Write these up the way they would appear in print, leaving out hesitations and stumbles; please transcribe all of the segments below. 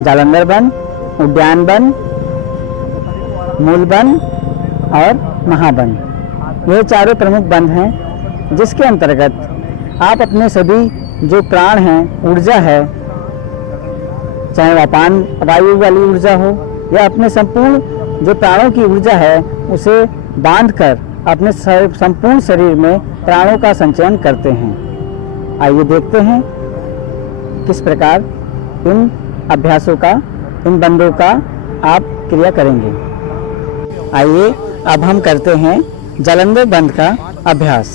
जालंधर बन, उद्यान बन, मूल बन और महाबन। ये चारों प्रमुख बंध हैं जिसके अंतर्गत आप अपने सभी जो प्राण हैं, ऊर्जा है, चाहे वह अपान वायु वाली ऊर्जा हो या अपने संपूर्ण जो प्राणों की ऊर्जा है उसे बांधकर अपने संपूर्ण शरीर में प्राणों का संचयन करते हैं। आइए देखते हैं किस प्रकार इन अभ्यासों का, इन बंधों का आप क्रिया करेंगे। आइए अब हम करते हैं जालंधर बंध का अभ्यास।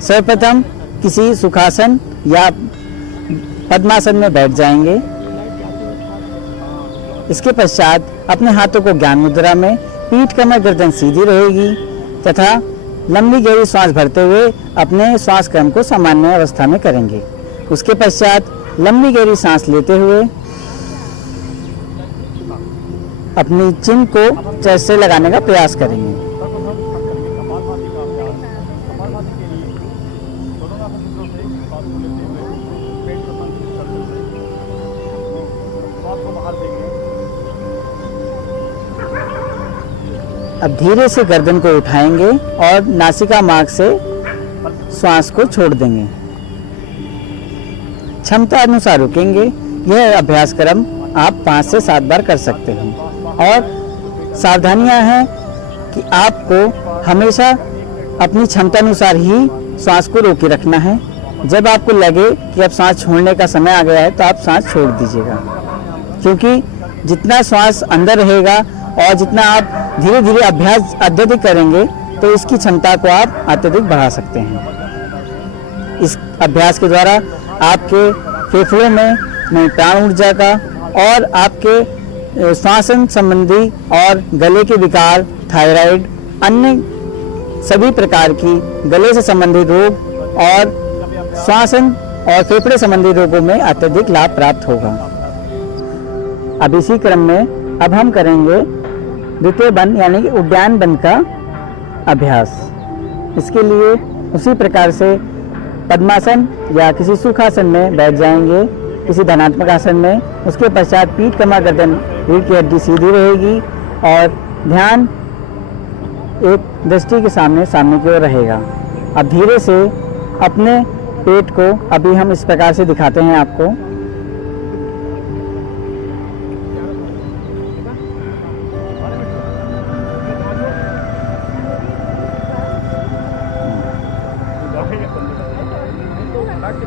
सर्वप्रथम किसी सुखासन या पद्मासन में बैठ जाएंगे। इसके पश्चात अपने हाथों को ज्ञान मुद्रा में, पीठ कमर गर्दन सीधी रहेगी तथा लंबी गहरी सांस भरते हुए अपने श्वास क्रम को सामान्य अवस्था में करेंगे। उसके पश्चात लंबी गहरी सांस लेते हुए अपनी चिन को चेस्ट से लगाने का प्रयास करेंगे। अब धीरे से गर्दन को उठाएंगे और नासिका मार्ग से श्वास को छोड़ देंगे। क्षमता अनुसार रुकेंगे। यह अभ्यास क्रम आप 5 से 7 बार कर सकते हैं और सावधानियां हैं कि आपको हमेशा अपनी क्षमता अनुसार ही श्वास को रोके रखना है। जब आपको लगे कि अब सांस छोड़ने का समय आ गया है तो आप सांस छोड़ दीजिएगा, क्योंकि जितना श्वास अंदर रहेगा और जितना आप धीरे धीरे अभ्यास अत्यधिक करेंगे तो इसकी क्षमता को आप अत्यधिक बढ़ा सकते हैं। इस अभ्यास के द्वारा आपके फेफड़ों में प्राण ऊर्जा का और आपके श्वासन संबंधी और गले के विकार, थायराइड, अन्य सभी प्रकार की गले से संबंधित रोग और श्वासन और फेफड़े संबंधी रोगों में अत्यधिक लाभ प्राप्त होगा। अब इसी क्रम में अब हम करेंगे द्वितीय बंध यानी कि उद्यान बंध का अभ्यास। इसके लिए उसी प्रकार से पद्मासन या किसी सुखासन में बैठ जाएंगे, किसी धनात्मक आसन में। उसके पश्चात पीठ कमर गर्दन रीढ़ की हड्डी सीधी रहेगी और ध्यान एक दृष्टि के सामने की ओर रहेगा। अब धीरे से अपने पेट को अभी हम इस प्रकार से दिखाते हैं आपको।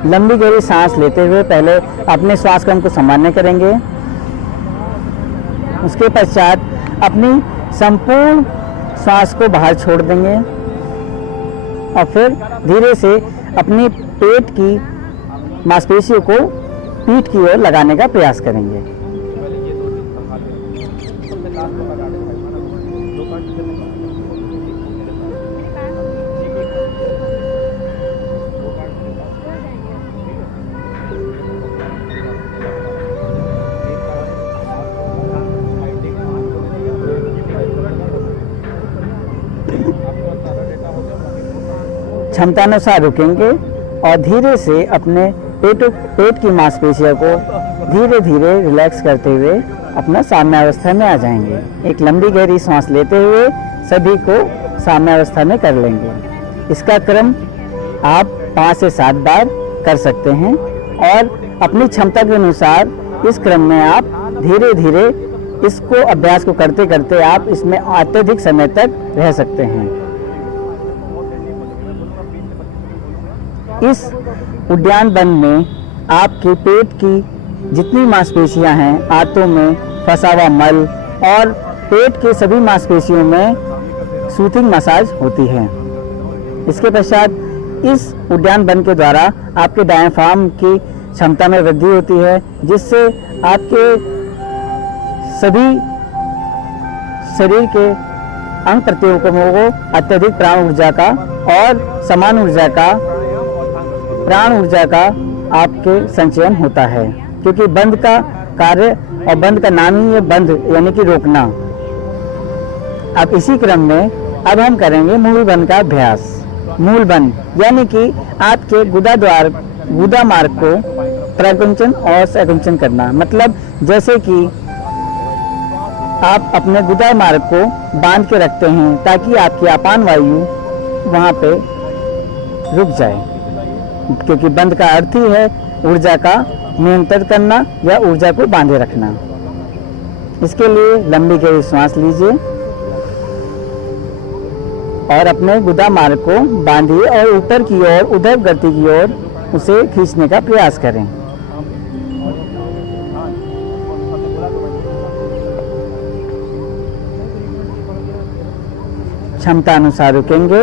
लंबी गहरी सांस लेते हुए पहले अपने श्वास क्रम को सामान्य करेंगे। उसके पश्चात अपनी संपूर्ण श्वास को बाहर छोड़ देंगे और फिर धीरे से अपनी पेट की मांसपेशियों को पीठ की ओर लगाने का प्रयास करेंगे। क्षमतानुसार रुकेंगे और धीरे से अपने पेट की मांसपेशियों को धीरे धीरे रिलैक्स करते हुए अपना साम्य अवस्था में आ जाएंगे। एक लंबी गहरी सांस लेते हुए सभी को साम्य अवस्था में कर लेंगे। इसका क्रम आप 5 से 7 बार कर सकते हैं और अपनी क्षमता के अनुसार इस क्रम में आप धीरे धीरे इसको अभ्यास को करते करते आप इसमें अत्यधिक समय तक रह सकते हैं। इस उद्यान बंध में आपके पेट की जितनी मांसपेशियां हैं, आंतों में फंसा हुआ मल और पेट के सभी मांसपेशियों में सूथिंग मसाज होती है। इसके पश्चात इस उद्यान बंध के द्वारा आपके डायफ्राम की क्षमता में वृद्धि होती है, जिससे आपके सभी शरीर के अंग प्रत्यंगों को अत्यधिक प्राण ऊर्जा का और समान ऊर्जा का, प्राण ऊर्जा का आपके संचयन होता है, क्योंकि बंध का कार्य और बंध का नाम ही है बंध यानी कि रोकना। अब इसी क्रम में अब हम करेंगे मूल बंध का अभ्यास। मूल बंध यानी कि आपके गुदा मार्ग को प्राकुंचन और सकुंचन करना, मतलब जैसे कि आप अपने गुदा मार्ग को बांध के रखते हैं ताकि आपकी अपान वायु वहाँ पे रुक जाए, क्योंकि बंध का अर्थ ही है ऊर्जा का नियंत्रण करना या ऊर्जा को बांधे रखना। इसके लिए लंबी गहरी सांस लीजिए और अपने गुदा मार्ग को बांधिए और ऊपर की ओर ऊर्ध्व गति की ओर उसे खींचने का प्रयास करें। क्षमता अनुसार रुकेंगे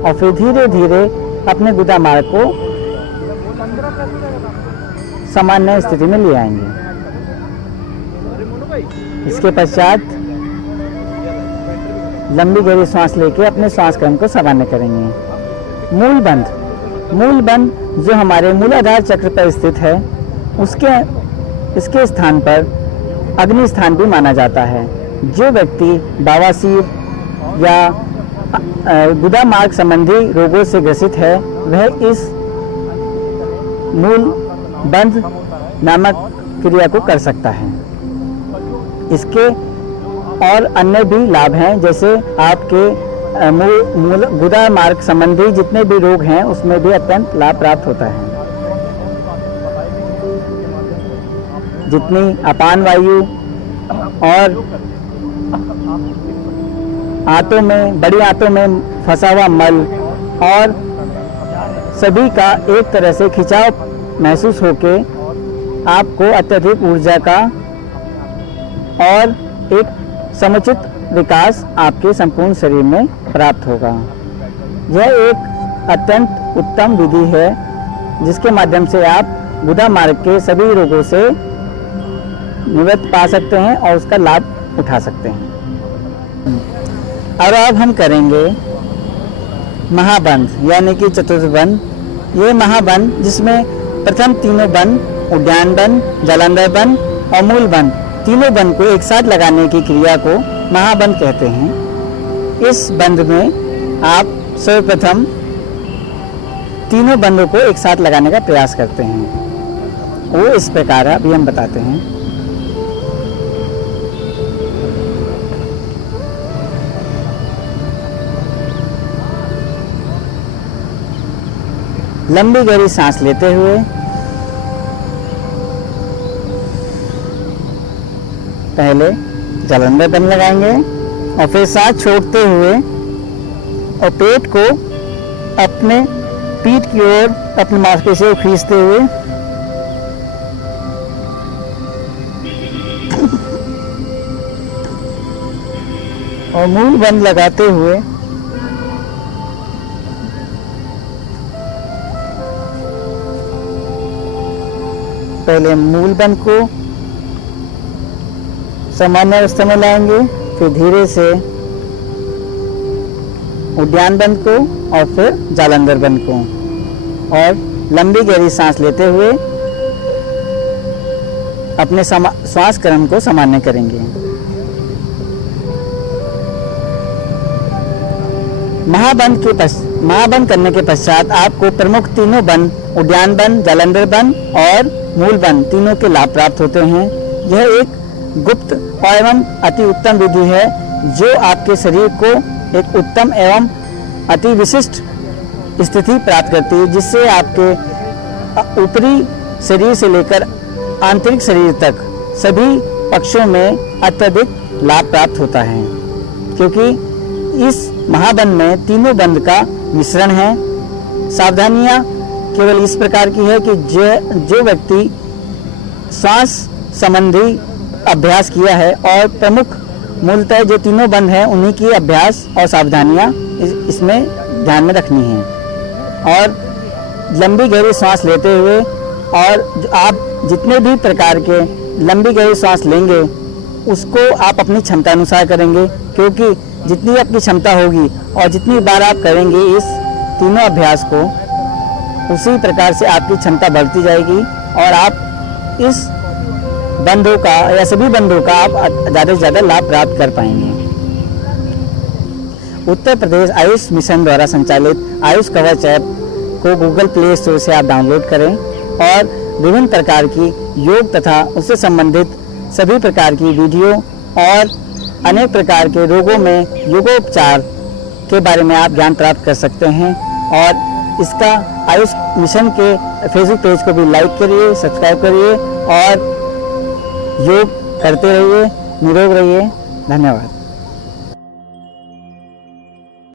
और फिर धीरे धीरे अपने गुदा मार्ग को सामान्य स्थिति में ले आएंगे। इसके पश्चात लंबी गहरी सांस लेके अपने श्वास क्रम को सामान्य करेंगे। मूल बंध जो हमारे मूलाधार चक्र पर स्थित है, इसके स्थान पर अग्नि स्थान भी माना जाता है। जो व्यक्ति बवासीर या गुदा मार्ग संबंधी रोगों से ग्रसित है, वह इस मूल बंध नामक क्रिया को कर सकता है। इसके और अन्य भी लाभ हैं, जैसे आपके मूल गुदा मार्ग संबंधी जितने भी रोग हैं उसमें भी अत्यंत लाभ प्राप्त होता है। जितनी अपान वायु और आंतों में, बड़ी आंतों में फंसा हुआ मल और सभी का एक तरह से खिंचाव महसूस होके आपको अत्यधिक ऊर्जा का और एक समुचित विकास आपके संपूर्ण शरीर में प्राप्त होगा। यह एक अत्यंत उत्तम विधि है जिसके माध्यम से आप गुदा मार्ग के सभी रोगों से निवृत्त पा सकते हैं और उसका लाभ उठा सकते हैं। और अब हम करेंगे महाबंध यानी कि चतुर्थ बंध। ये महाबंध जिसमें प्रथम तीनों बंध, उद्यान बंध, जालंधर बंध और मूल बंध, तीनों बंध को एक साथ लगाने की क्रिया को महाबंध कहते हैं। इस बंध में आप सर्वप्रथम तीनों बंधों को एक साथ लगाने का प्रयास करते हैं। वो इस प्रकार है, अभी हम बताते हैं। लंबी गहरी सांस लेते हुए पहले जालंधर बंध लगाएंगे और फिर सांस छोड़ते हुए और पेट को अपने पीठ की ओर अपनी मांसपेशियों को खींचते हुए और मूल बंध लगाते हुए पहले मूल बंध को सामान्य अवस्था में लाएंगे, फिर धीरे से उद्यान बंध को और फिर जालंधर बंध को, और लंबी गहरी सांस लेते हुए अपने श्वास क्रम को सामान्य करेंगे। महाबंध करने के पश्चात आपको प्रमुख तीनों बंध, उद्यान बंध, जालंधर बंध और मूल बंध, तीनों के लाभ प्राप्त होते हैं। यह एक गुप्त एवं अति उत्तम विधि है जो आपके शरीर को एक उत्तम एवं अति विशिष्ट स्थिति प्राप्त करती है, जिससे आपके ऊपरी शरीर से लेकर आंतरिक शरीर तक सभी पक्षों में अत्यधिक लाभ प्राप्त होता है। क्योंकि इस महाबंध में तीनों बंध का मिश्रण है। सावधानियां केवल इस प्रकार की है कि जो व्यक्ति श्वास संबंधी अभ्यास किया है और प्रमुख मूलतः जो तीनों बंध हैं उन्हीं की अभ्यास और सावधानियां इसमें ध्यान में रखनी है। और लंबी गहरी सांस लेते हुए और आप जितने भी प्रकार के लंबी गहरी सांस लेंगे उसको आप अपनी क्षमता अनुसार करेंगे, क्योंकि जितनी आपकी क्षमता होगी और जितनी बार आप करेंगे इस तीनों अभ्यास को, उसी प्रकार से आपकी क्षमता बढ़ती जाएगी और आप इस बंधों का या सभी बंधों का आप ज़्यादा से ज़्यादा लाभ प्राप्त कर पाएंगे। उत्तर प्रदेश आयुष मिशन द्वारा संचालित आयुष कवच ऐप को गूगल प्ले स्टोर से आप डाउनलोड करें और विभिन्न प्रकार की योग तथा उससे संबंधित सभी प्रकार की वीडियो और अनेक प्रकार के रोगों में योगोपचार के बारे में आप ज्ञान प्राप्त कर सकते हैं। और इसका आयुष मिशन के फेसबुक पेज को भी लाइक करिए, सब्सक्राइब करिए और योग करते रहिए, निरोग रहिए। धन्यवाद।